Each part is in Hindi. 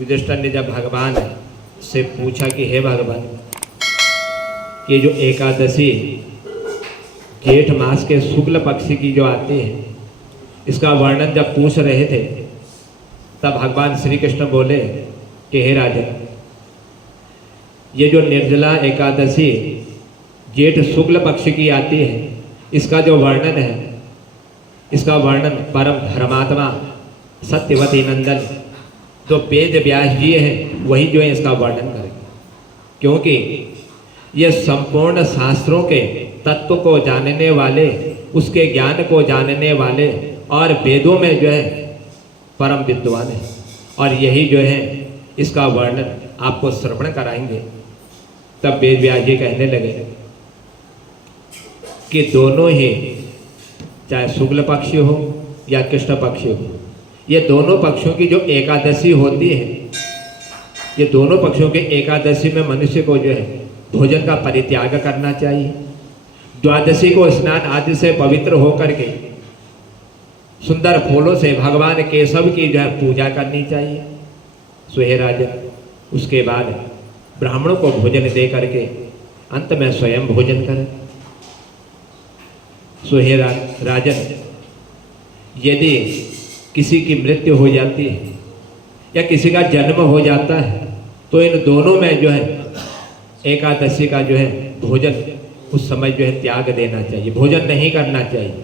युधिष्ठिर ने जब भगवान से पूछा कि हे भगवान, ये जो एकादशी जेठ मास के शुक्ल पक्ष की जो आती है, इसका वर्णन जब पूछ रहे थे तब भगवान श्री कृष्ण बोले कि हे राजन, ये जो निर्जला एकादशी जेठ शुक्ल पक्ष की आती है, इसका जो वर्णन है, इसका वर्णन परम धर्मात्मा सत्यवती नंदन जो वेद व्यास जी हैं वही जो है इसका वर्णन करेंगे, क्योंकि ये संपूर्ण शास्त्रों के तत्व को जानने वाले, उसके ज्ञान को जानने वाले और वेदों में जो है परम विद्वान है, और यही जो है इसका वर्णन आपको श्रवण कराएंगे। तब वेद व्यास जी कहने लगे कि दोनों ही, चाहे शुक्ल पक्ष हो या कृष्ण पक्ष हो, ये दोनों पक्षों की जो एकादशी होती है, ये दोनों पक्षों के एकादशी में मनुष्य को जो है भोजन का परित्याग करना चाहिए। द्वादशी को स्नान आदि से पवित्र होकर के सुंदर फूलों से भगवान केशव की जो है पूजा करनी चाहिए। सुहे राजन, उसके बाद ब्राह्मणों को भोजन दे करके अंत में स्वयं भोजन करें। सुहे राजन, यदि किसी की मृत्यु हो जाती है या किसी का जन्म हो जाता है तो इन दोनों में जो है एकादशी का जो है भोजन उस समय जो है त्याग देना चाहिए, भोजन नहीं करना चाहिए।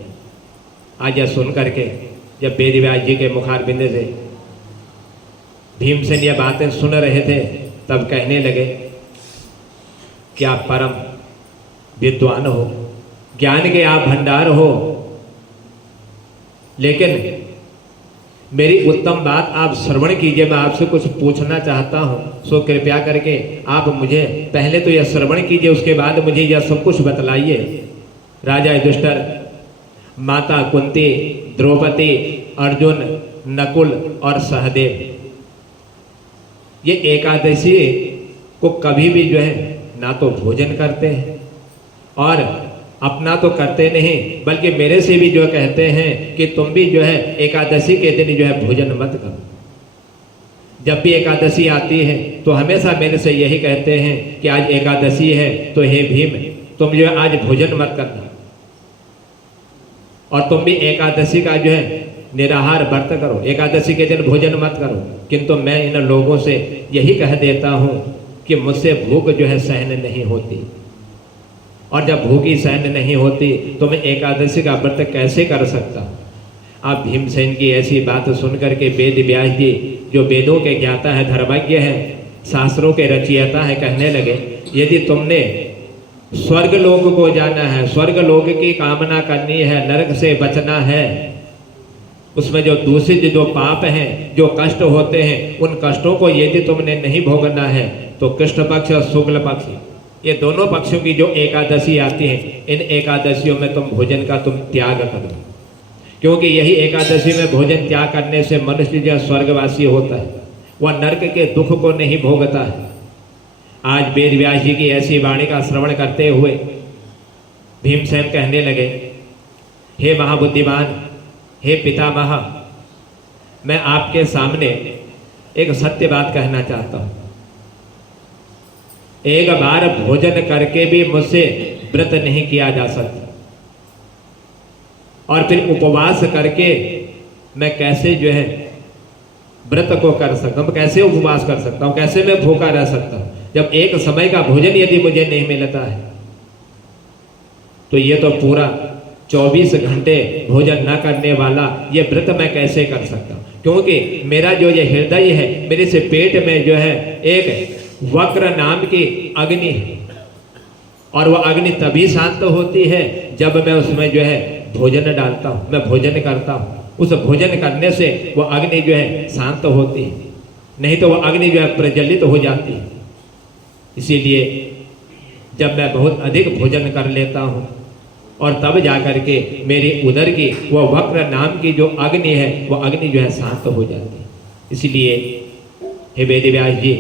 आज यह सुन करके जब वेद व्यास जी के मुखारबिंद से भीमसेन ये बातें सुन रहे थे तब कहने लगे कि आप परम विद्वान हो, ज्ञान के आप भंडार हो, लेकिन मेरी उत्तम बात आप श्रवण कीजिए। मैं आपसे कुछ पूछना चाहता हूँ, सो कृपया करके आप मुझे पहले तो यह श्रवण कीजिए, उसके बाद मुझे यह सब कुछ बतलाइए। राजा युधिष्ठिर, माता कुंती, द्रौपदी, अर्जुन, नकुल और सहदेव ये एकादशी को कभी भी जो है ना तो भोजन करते हैं और अपना तो करते नहीं, बल्कि मेरे से भी जो कहते हैं कि तुम भी जो है एकादशी के दिन जो है भोजन मत करो। जब भी एकादशी आती है तो हमेशा मेरे से यही कहते हैं कि आज एकादशी है तो हे भीम, तुम जो है आज भोजन मत करना, और तुम भी एकादशी का जो है निराहार व्रत करो, एकादशी के दिन भोजन मत करो। किंतु मैं इन लोगों से यही कह देता हूँ कि मुझसे भूख जो है सहन नहीं होती, और जब भूखी सहन नहीं होती तो मैं एकादशी का व्रत कैसे कर सकता हूँ। आप भीमसेन की ऐसी बात सुन करके वेद व्यास जी जो वेदों के ज्ञाता है, धर्मज्ञ है, शास्त्रों के रचयिता है, कहने लगे यदि तुमने स्वर्ग लोक को जाना है, स्वर्ग लोक की कामना करनी है, नरक से बचना है, उसमें जो दूषित जो पाप हैं, जो कष्ट होते हैं, उन कष्टों को यदि तुमने नहीं भोगना है तो कृष्ण पक्ष और शुक्ल पक्ष ये दोनों पक्षों की जो एकादशी आती है, इन एकादशियों में तुम भोजन का तुम त्याग करो, क्योंकि यही एकादशी में भोजन त्याग करने से मनुष्य जो स्वर्गवासी होता है, वह नरक के दुख को नहीं भोगता है। आज वेद व्यास जी की ऐसी वाणी का श्रवण करते हुए भीमसेन कहने लगे, हे महाबुद्धिमान, हे पितामह, मैं आपके सामने एक सत्य बात कहना चाहता हूँ। एक बार भोजन करके भी मुझसे व्रत नहीं किया जा सकता, और फिर उपवास करके मैं कैसे जो है व्रत को कर सकता हूँ, कैसे उपवास कर सकता हूँ, कैसे मैं भूखा रह सकता हूँ। जब एक समय का भोजन यदि मुझे नहीं मिलता है तो ये तो पूरा 24 घंटे भोजन न करने वाला ये व्रत मैं कैसे कर सकता हूँ, क्योंकि मेरा जो ये हृदय है, मेरे से पेट में जो है एक वक्र नाम की अग्नि है, और वह अग्नि तभी शांत होती है जब मैं उसमें जो है भोजन डालता हूँ, मैं भोजन करता हूँ। उस भोजन करने से वह अग्नि जो है शांत होती है, नहीं तो वह अग्नि जो है प्रज्वलित हो जाती है। इसीलिए जब मैं बहुत अधिक भोजन कर लेता हूँ और तब जाकर के मेरी उदर की वह वक्र नाम की जो अग्नि है, वह अग्नि जो है शांत हो जाती है। इसलिए हे वेद व्यास जी,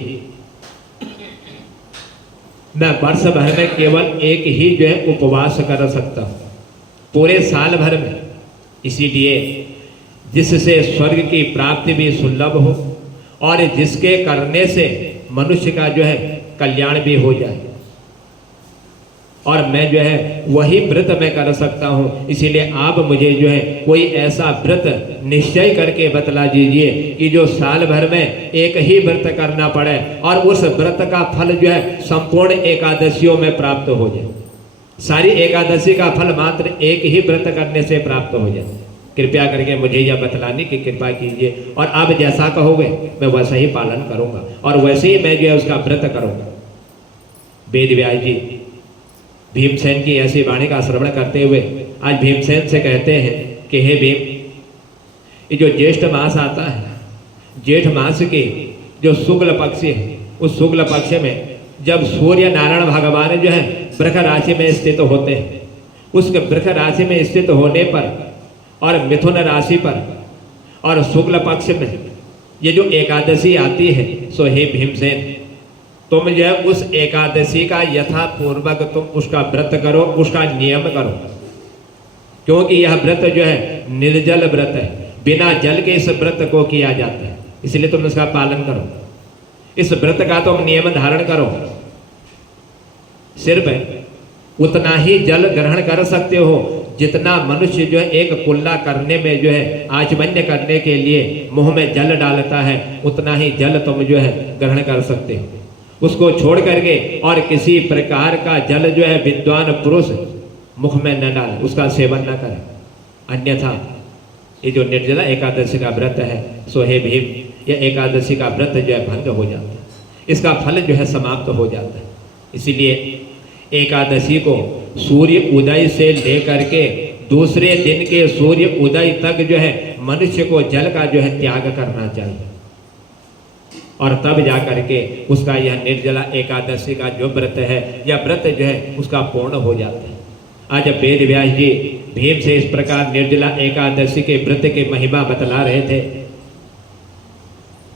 मैं वर्ष भर में केवल एक ही जो है उपवास कर सकता हूँ, पूरे साल भर में। इसीलिए जिससे स्वर्ग की प्राप्ति भी सुलभ हो और जिसके करने से मनुष्य का जो है कल्याण भी हो जाए। और मैं जो है वही व्रत मैं कर सकता हूँ। इसीलिए आप मुझे जो है कोई ऐसा व्रत निश्चय करके बतला दीजिए कि जो साल भर में एक ही व्रत करना पड़े और उस व्रत का फल जो है संपूर्ण एकादशियों में प्राप्त हो जाए। सारी एकादशी का फल मात्र एक ही व्रत करने से प्राप्त हो जाए। कृपया करके मुझे यह बतलाने की कृपा कीजिए, और आप जैसा कहोगे मैं वैसा ही पालन करूँगा और वैसे ही मैं जो है उसका व्रत करूँगा। वेद व्यास जी भीमसेन की ऐसी वाणी का श्रवण करते हुए आज भीमसेन से कहते हैं कि हे भीम, ये जो ज्येष्ठ मास आता है, जेठ मास के जो शुक्ल पक्ष है, उस शुक्ल पक्ष में जब सूर्य नारायण भगवान जो है वृष राशि में स्थित होते हैं, उस वृष राशि में स्थित होने पर और मिथुन राशि पर और शुक्ल पक्ष में ये जो एकादशी आती है, सो हे भीमसेन तुम जो है उस एकादशी का यथापूर्वक तुम उसका व्रत करो, उसका नियम करो, क्योंकि यह व्रत जो है निर्जल व्रत है, बिना जल के इस व्रत को किया जाता है। इसलिए तुम इसका पालन करो, इस व्रत का तुम नियम धारण करो। सिर्फ उतना ही जल ग्रहण कर सकते हो जितना मनुष्य जो है एक कुल्ला करने में जो है आचमन्य करने के लिए मुंह में जल डालता है, उतना ही जल तुम जो है ग्रहण कर सकते हो। उसको छोड़ करके और किसी प्रकार का जल जो है विद्वान पुरुष मुख में न डाले, उसका सेवन न करे, अन्यथा ये जो निर्जला एकादशी का व्रत है, सो हे भीम, यह एकादशी का व्रत जो है भंग हो जाता है, इसका फल जो है समाप्त हो जाता है। इसीलिए एकादशी को सूर्य उदय से लेकर के दूसरे दिन के सूर्य उदय तक जो है मनुष्य को जल का जो है त्याग करना चाहिए, और तब जा करके उसका यह निर्जला एकादशी का जो व्रत है, यह व्रत जो है उसका पूर्ण हो जाता है। आज वेद व्यास जी भीम से इस प्रकार निर्जला एकादशी के व्रत की महिमा बतला रहे थे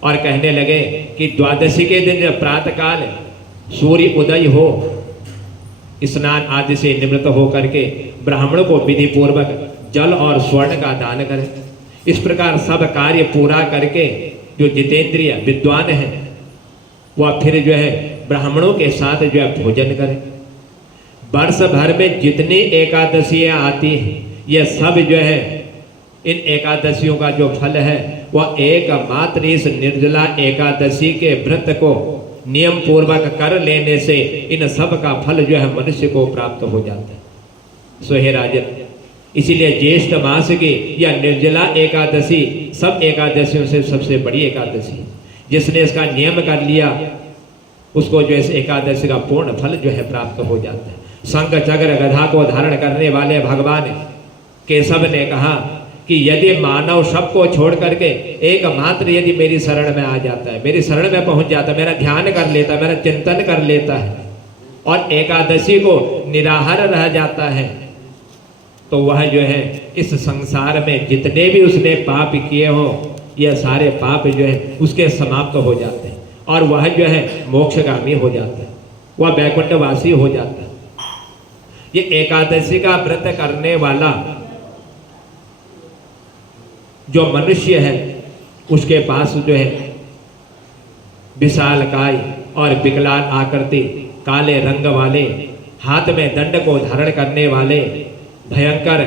और कहने लगे कि द्वादशी के दिन जब प्रातःकाल सूर्य उदय हो, स्नान आदि से निवृत्त हो करके ब्राह्मणों को विधि पूर्वक जल और स्वर्ण का दान करें। इस प्रकार सब कार्य पूरा करके जो जितेंद्रिय विद्वान है वह फिर जो है ब्राह्मणों के साथ जो है भोजन करें। वर्ष भर में जितनी एकादशियां आती हैं, यह सब जो है इन एकादशियों का जो फल है वह एकमात्र इस निर्जला एकादशी के व्रत को नियम पूर्वक कर लेने से इन सब का फल जो है मनुष्य को प्राप्त हो जाता है। सो हे राजन, इसीलिए ज्येष्ठ मास की यह निर्जला एकादशी सब एकादशियों से सबसे बड़ी एकादशी है। जिसने इसका नियम कर लिया उसको जो इस एकादशी का पूर्ण फल जो है प्राप्त हो जाता है। शंख चक्र गदा को धारण करने वाले भगवान केशव ने कहा कि यदि मानव सबको छोड़ करके एकमात्र यदि मेरी शरण में आ जाता है, मेरी शरण में पहुंच जाता है, मेरा ध्यान कर लेता है, मेरा चिंतन कर लेता है और एकादशी को निराहार रह जाता है, तो वह जो है इस संसार में जितने भी उसने पाप किए हों, यह सारे पाप जो है उसके समाप्त हो जाते हैं और वह जो है मोक्षगामी हो जाता है, वह वैकुंठवासी हो जाता है। ये एकादशी का व्रत करने वाला जो मनुष्य है उसके पास जो है विशालकाय और विकलाल आकृति, काले रंग वाले, हाथ में दंड को धारण करने वाले, भयंकर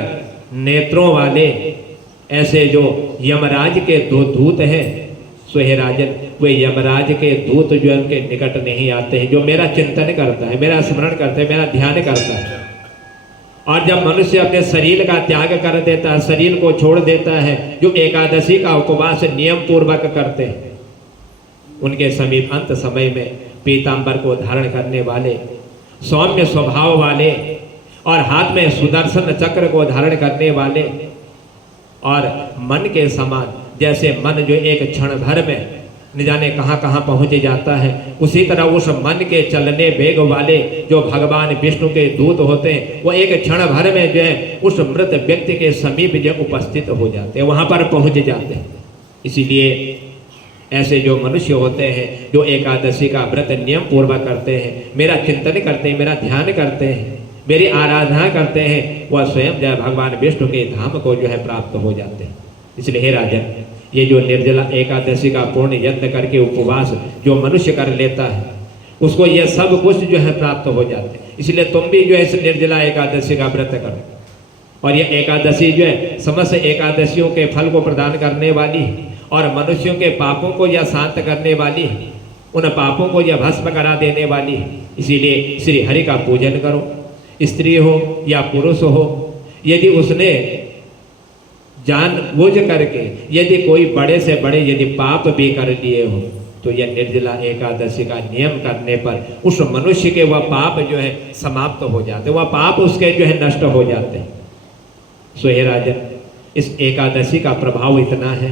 नेत्रों वाले ऐसे जो यमराज के दो दूत हैं, सो हे राजन, वे यमराज के दूत जो है उनके निकट नहीं आते हैं। जो मेरा चिंतन करता है, मेरा स्मरण करता है, मेरा ध्यान करता है, और जब मनुष्य अपने शरीर का त्याग कर देता है, शरीर को छोड़ देता है, जो एकादशी का उपवास नियम पूर्वक करते हैं, उनके समीप अंत समय में पीतांबर को धारण करने वाले, सौम्य स्वभाव वाले और हाथ में सुदर्शन चक्र को धारण करने वाले और मन के समान, जैसे मन जो एक क्षण भर में न जाने कहाँ कहाँ पहुँच जाता है, उसी तरह उस मन के चलने वेग वाले जो भगवान विष्णु के दूत होते हैं, वो एक क्षण भर में जो है उस मृत व्यक्ति के समीप जो उपस्थित हो जाते हैं, वहाँ पर पहुँच जाते हैं। इसीलिए ऐसे जो मनुष्य होते हैं जो एकादशी का व्रत नियम पूर्वक करते हैं, मेरा चिंतन करते हैं, मेरा ध्यान करते हैं, मेरी आराधना करते हैं, वह स्वयं जो है भगवान विष्णु के धाम को जो है प्राप्त हो जाते हैं। इसलिए हे राजन, ये जो निर्जला एकादशी का पूर्ण यत्न करके उपवास जो मनुष्य कर लेता है उसको ये सब कुछ जो है प्राप्त हो जाते हैं। इसलिए तुम भी जो है इस निर्जला एकादशी का व्रत करो। और ये एकादशी जो है समस्त एकादशियों के फल को प्रदान करने वाली है और मनुष्यों के पापों को यह शांत करने वाली है, उन पापों को यह भस्म करा देने वाली है। इसीलिए श्री हरि का पूजन करो, स्त्री हो या पुरुष हो। यदि उसने जानबूझ करके यदि कोई बड़े से बड़े यदि पाप भी कर लिए हो तो यह निर्जला एकादशी का नियम करने पर उस मनुष्य के वह पाप जो है समाप्त हो जाते, वह पाप उसके जो है नष्ट हो जाते हैं। सो हे राजन, इस एकादशी का प्रभाव इतना है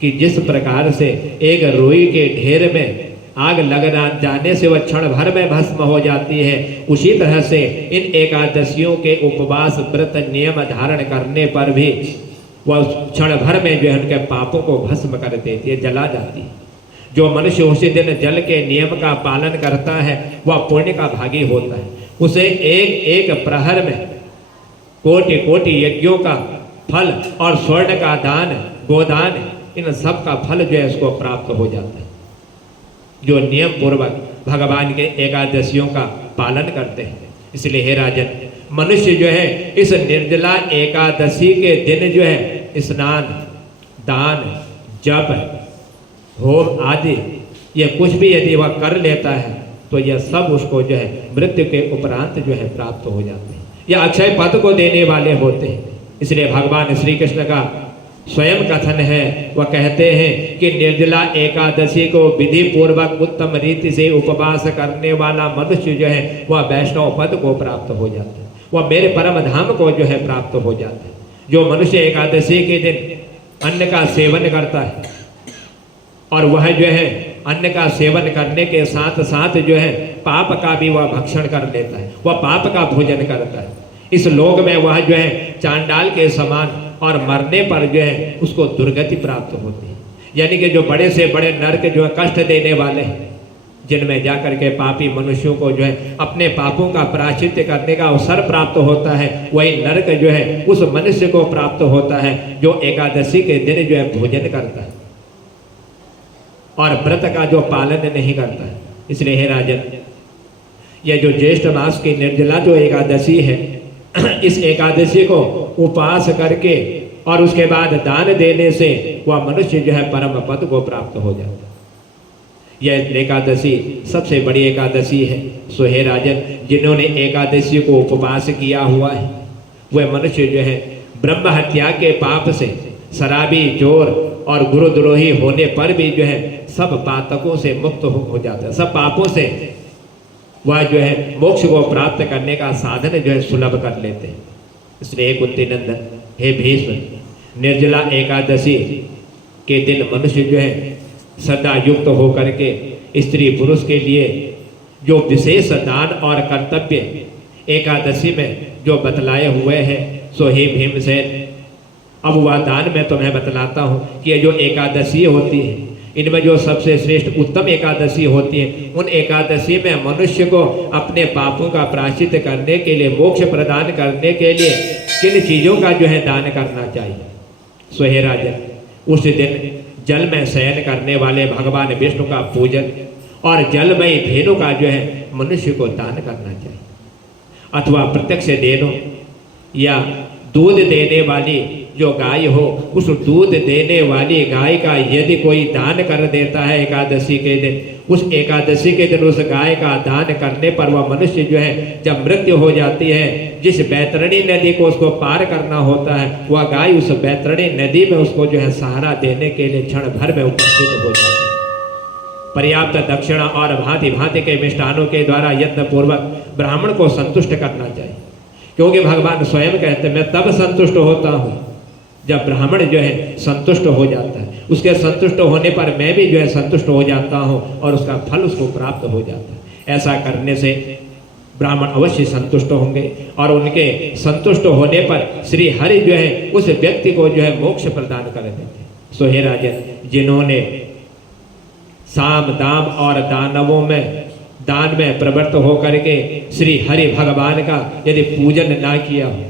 कि जिस प्रकार से एक रुई के ढेर में आग लग जाने से वह क्षण भर में भस्म हो जाती है, उसी तरह से इन एकादशियों के उपवास व्रत नियम धारण करने पर भी वह क्षण भर में जो है उनके पापों को भस्म कर देती है, जला जाती है। जो मनुष्य उसी दिन जल के नियम का पालन करता है वह पुण्य का भागी होता है। उसे एक एक प्रहर में कोटि कोटि यज्ञों का फल और स्वर्ण का दान, गोदान, इन सब का फल जो है उसको प्राप्त हो जाता है। जो नियम पूर्वक भगवान के एकादशियों का पालन करते हैं। इसलिए हे राजन, मनुष्य जो है इस निर्जला एकादशी के दिन जो है स्नान, दान, जप, होम आदि ये कुछ भी यदि वह कर लेता है तो यह सब उसको जो है मृत्यु के उपरांत जो है प्राप्त हो जाते हैं, यह अक्षय पद को देने वाले होते हैं। इसलिए भगवान श्री कृष्ण का स्वयं कथन है, वह कहते हैं कि निर्जला एकादशी को विधि पूर्वक उत्तम रीति से उपवास करने वाला मनुष्य जो है वह वैष्णव पद को प्राप्त हो जाता है, वह मेरे परम धाम को जो है प्राप्त हो जाता है। जो मनुष्य एकादशी के दिन अन्न का सेवन करता है और वह जो है अन्न का सेवन करने के साथ साथ जो है पाप का भी वह भक्षण कर लेता है, वह पाप का भोजन करता है, इस लोक में वह जो है चांडाल के समान और मरने पर जो है उसको दुर्गति प्राप्त होती है। यानी कि जो बड़े से बड़े नरक जो है कष्ट देने वाले हैं, जिनमें जाकर के पापी मनुष्यों को जो है अपने पापों का प्रायश्चित करने का अवसर प्राप्त होता है, वही नरक जो है उस मनुष्य को प्राप्त होता है जो एकादशी के दिन जो है भोजन करता है और व्रत का जो पालन नहीं करता है। इसलिए हे राजन, यह जो ज्येष्ठ मास की निर्जला जो एकादशी है, इस एकादशी को उपवास करके और उसके बाद दान देने से वह मनुष्य जो है परम पद को प्राप्त हो जाता है। यह एकादशी सबसे बड़ी एकादशी है। सो हे राजन, जिन्होंने एकादशी को उपवास किया हुआ है वह मनुष्य जो है ब्रह्म हत्या के पाप से, शराबी, चोर और गुरुद्रोही होने पर भी जो है सब पातकों से मुक्त हो जाता है, सब पापों से वह जो है मोक्ष को प्राप्त करने का साधन जो है सुलभ कर लेते हैं। इसलिए कुंती नंदन, हे भीष्म, निर्जला एकादशी के दिन मनुष्य जो है सदा युक्त होकर के स्त्री पुरुष के लिए जो विशेष दान और कर्तव्य एकादशी में जो बतलाए हुए हैं, सो हे भीमसेन, अब वह दान मैं तुम्हें बतलाता हूँ कि ये जो एकादशी होती है इनमें जो सबसे श्रेष्ठ उत्तम एकादशी होती है, उन एकादशी में मनुष्य को अपने पापों का प्रायश्चित करने के लिए, मोक्ष प्रदान करने के लिए किन चीज़ों का जो है दान करना चाहिए। सो हे राजन, उस दिन जल में शयन करने वाले भगवान विष्णु का पूजन और जलमयी धेनु का जो है मनुष्य को दान करना चाहिए, अथवा प्रत्यक्ष धेनु या दूध देने वाली जो गाय हो, उस दूध देने वाली गाय का यदि कोई दान कर देता है एकादशी के दिन, उस एकादशी के दिन उस गाय का दान करने पर वह मनुष्य जो है जब मृत्यु हो जाती है, जिस बैतरणी नदी को उसको पार करना होता है, वह गाय उस बैतरणी नदी में उसको जो है सहारा देने के लिए क्षण भर में उपस्थित हो जाती है। पर्याप्त दक्षिणा और भांति भांति के मिष्ठानों के द्वारा यत्न पूर्वक ब्राह्मण को संतुष्ट करना चाहिए, क्योंकि भगवान स्वयं कहते हैं मैं तब संतुष्ट होता हूँ जब ब्राह्मण जो है संतुष्ट हो जाता है, उसके संतुष्ट होने पर मैं भी जो है संतुष्ट हो जाता हूँ और उसका फल उसको प्राप्त हो जाता है। ऐसा करने से ब्राह्मण अवश्य संतुष्ट होंगे और उनके संतुष्ट होने पर श्री हरि जो है उस व्यक्ति को जो है मोक्ष प्रदान कर देते हैं। सो हे राजन, जिन्होंने साम, दाम और दानवों में दान में प्रवृत्त होकर के श्री हरि भगवान का यदि पूजन ना किया हो,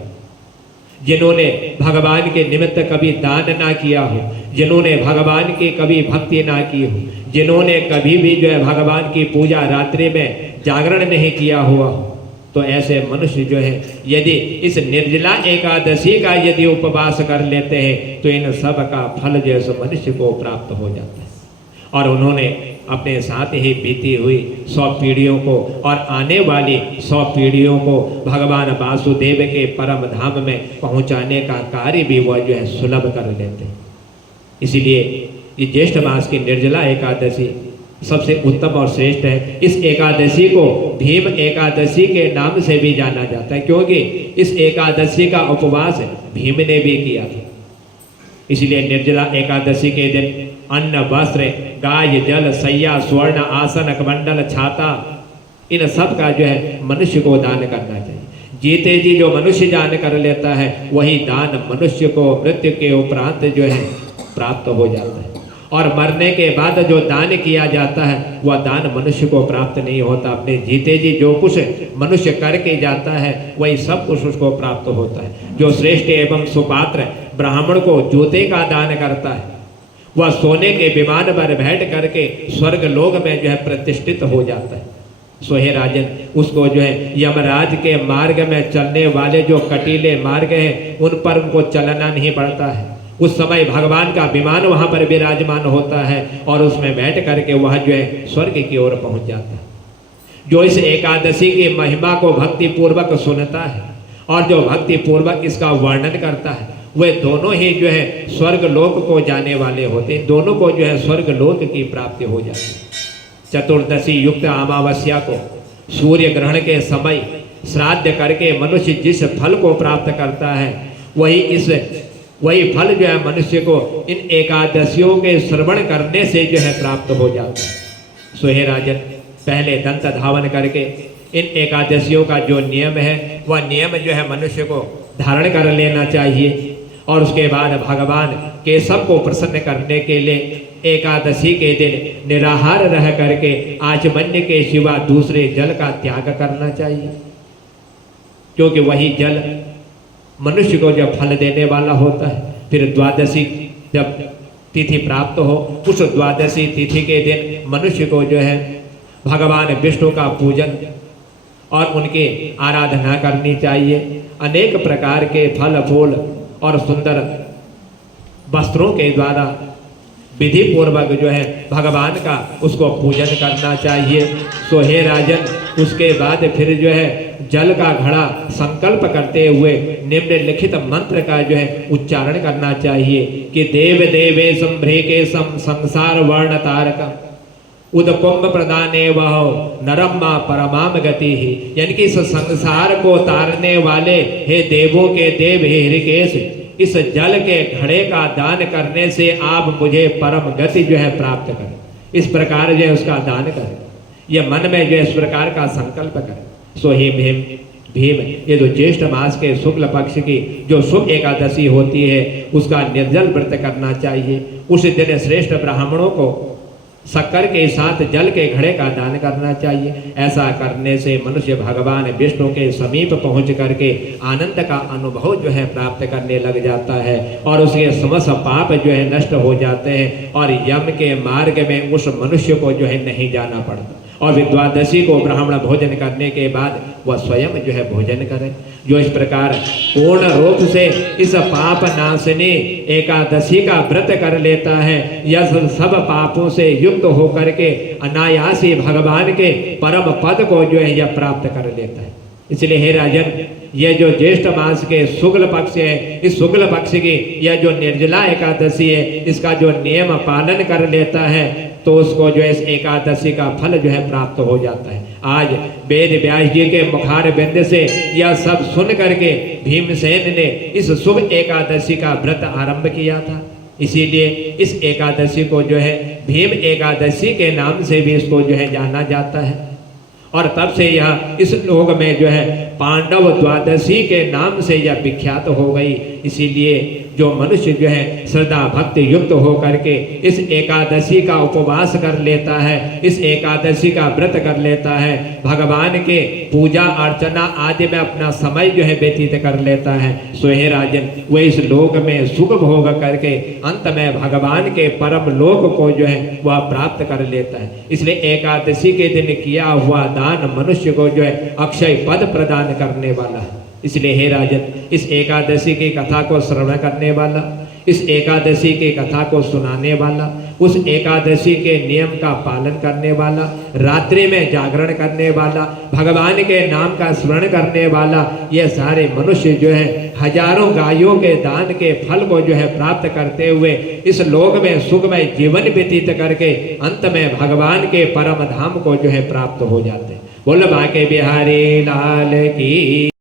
जिन्होंने भगवान के निमित्त कभी दान ना किया हो, जिन्होंने भगवान की कभी भक्ति ना की हो, जिन्होंने कभी भी जो है भगवान की पूजा रात्रि में जागरण नहीं किया हुआ हो, तो ऐसे मनुष्य जो है यदि इस निर्जला एकादशी का यदि उपवास कर लेते हैं तो इन सब का फल जो है सो मनुष्य को प्राप्त हो जाता है। और उन्होंने अपने साथ ही बीती हुई 100 पीढ़ियों को और आने वाली 100 पीढ़ियों को भगवान वासुदेव के परम धाम में पहुंचाने का कार्य भी वह जो है सुलभ कर लेते हैं। इसीलिए ये ज्येष्ठ मास की निर्जला एकादशी सबसे उत्तम और श्रेष्ठ है। इस एकादशी को भीम एकादशी के नाम से भी जाना जाता है, क्योंकि इस एकादशी का उपवास भीम ने भी किया था। इसलिए निर्जला एकादशी के दिन अन्न, वस्त्र, गाय, जल, सैया, स्वर्ण, आसन, कमंडल, छाता, इन सब का जो है मनुष्य को दान करना चाहिए। जीते जी जो मनुष्य दान कर लेता है वही दान मनुष्य को मृत्यु के उपरांत जो है प्राप्त हो जाता है। और मरने के बाद जो दान किया जाता है वह दान मनुष्य को प्राप्त नहीं होता। अपने जीते जी जो कुछ मनुष्य करके जाता है वही सब कुछ उसको प्राप्त होता है। जो श्रेष्ठ एवं सुपात्र ब्राह्मण को जूते का दान करता है वह सोने के विमान पर बैठ करके स्वर्ग लोक में जो है प्रतिष्ठित हो जाता है। सो हे राजन, उसको जो है यमराज के मार्ग में चलने वाले जो कटीले मार्ग हैं उन पर उनको चलना नहीं पड़ता है। उस समय भगवान का विमान वहाँ पर विराजमान होता है और उसमें बैठ करके वह जो है स्वर्ग की ओर पहुँच जाता है। जो इस एकादशी की महिमा को भक्ति पूर्वक सुनता है और जो भक्ति पूर्वक इसका वर्णन करता है वे दोनों ही जो है स्वर्ग लोक को जाने वाले होते हैं। दोनों को जो है स्वर्ग लोक की प्राप्ति हो जाती है। चतुर्दशी युक्त अमावस्या को सूर्य ग्रहण के समय श्राद्ध करके मनुष्य जिस फल को प्राप्त करता है वही फल जो है मनुष्य को इन एकादशियों के श्रवण करने से जो है प्राप्त हो जाता है। सो हे राजन, पहले दंत धावन करके इन एकादशियों का जो नियम है वह नियम जो है मनुष्य को धारण कर लेना चाहिए। और उसके बाद भगवान केशव को प्रसन्न करने के लिए एकादशी के दिन निराहार रह करके आचमन्य के सिवा दूसरे जल का त्याग करना चाहिए, क्योंकि वही जल मनुष्य को जब फल देने वाला होता है। फिर द्वादशी जब तिथि प्राप्त हो उस द्वादशी तिथि के दिन मनुष्य को जो है भगवान विष्णु का पूजन और उनकी आराधना करनी चाहिए। अनेक प्रकार के फल फूल और सुंदर वस्त्रों के द्वारा विधि पूर्वक जो है भगवान का उसको पूजन करना चाहिए। सो हे राजन, उसके बाद फिर जो है जल का घड़ा संकल्प करते हुए निम्नलिखित मंत्र का जो है उच्चारण करना चाहिए कि देव देवे संभ्रेकेशम संसार वर्ण तारकम उदकुंभ प्रदाने वह नरम माँ परमाम गति ही। यानी कि इस संसार को तारने वाले हे देवों के देव हे हृकेश, इस जल के घड़े का दान करने से आप मुझे परम गति जो है प्राप्त करें। इस प्रकार जो है उसका दान करें, यह मन में जो है इस प्रकार का संकल्प करें। सो ही भीम ये जो ज्येष्ठ मास के शुक्ल पक्ष की जो शुभ एकादशी होती है उसका निर्जल व्रत करना चाहिए। उस दिन श्रेष्ठ ब्राह्मणों को शक्कर के साथ जल के घड़े का दान करना चाहिए। ऐसा करने से मनुष्य भगवान विष्णु के समीप पहुंच करके आनंद का अनुभव जो है प्राप्त करने लग जाता है और उसके समस्त पाप जो है नष्ट हो जाते हैं और यम के मार्ग में उस मनुष्य को जो है नहीं जाना पड़ता। और द्वादशी को ब्राह्मण भोजन करने के बाद वह स्वयं जो है भोजन करे। जो इस प्रकार पूर्ण रूप से इस पाप नाशनी एकादशी का व्रत कर लेता है, यह सब पापों से युक्त होकर के अनायास ही भगवान के परम पद को जो है यह प्राप्त कर लेता है। इसलिए हे राजन, यह जो ज्येष्ठ मास के शुक्ल पक्ष है, इस शुक्ल पक्ष की यह जो निर्जला एकादशी है, इसका जो नियम पालन कर लेता है तो उसको जो है इस एकादशी का फल जो है प्राप्त हो जाता है। आज वेद व्यास जी के मुखार बिंद से यह सब सुन करके भीमसेन ने इस शुभ एकादशी का व्रत आरंभ किया था। इसीलिए इस एकादशी को जो है भीम एकादशी के नाम से भी इसको जो है जाना जाता है। और तब से यह इस लोक में जो है पांडव द्वादशी के नाम से यह विख्यात हो गई। इसीलिए जो मनुष्य जो है श्रद्धा भक्ति युक्त होकर के इस एकादशी का उपवास कर लेता है, इस एकादशी का व्रत कर लेता है, भगवान के पूजा अर्चना आदि में अपना समय जो है व्यतीत कर लेता है, सो हे राजन वह इस लोक में सुख भोग करके अंत में भगवान के परम लोक को जो है वह प्राप्त कर लेता है। इसलिए एकादशी के दिन किया हुआ दान मनुष्य को जो है अक्षय पद प्रदान करने वाला है। इसलिए हे राजन इस एकादशी की कथा को श्रवण करने वाला, इस एकादशी की कथा को सुनाने वाला, उस एकादशी के नियम का पालन करने वाला, रात्रि में जागरण करने वाला, भगवान के नाम का स्मरण करने वाला, ये सारे मनुष्य जो है हजारों गायों के दान के फल को जो है प्राप्त करते हुए इस लोक में सुखमय जीवन व्यतीत करके अंत में भगवान के परम धाम को जो है प्राप्त हो जाते हैं। बोल बाके बिहारी लाल की।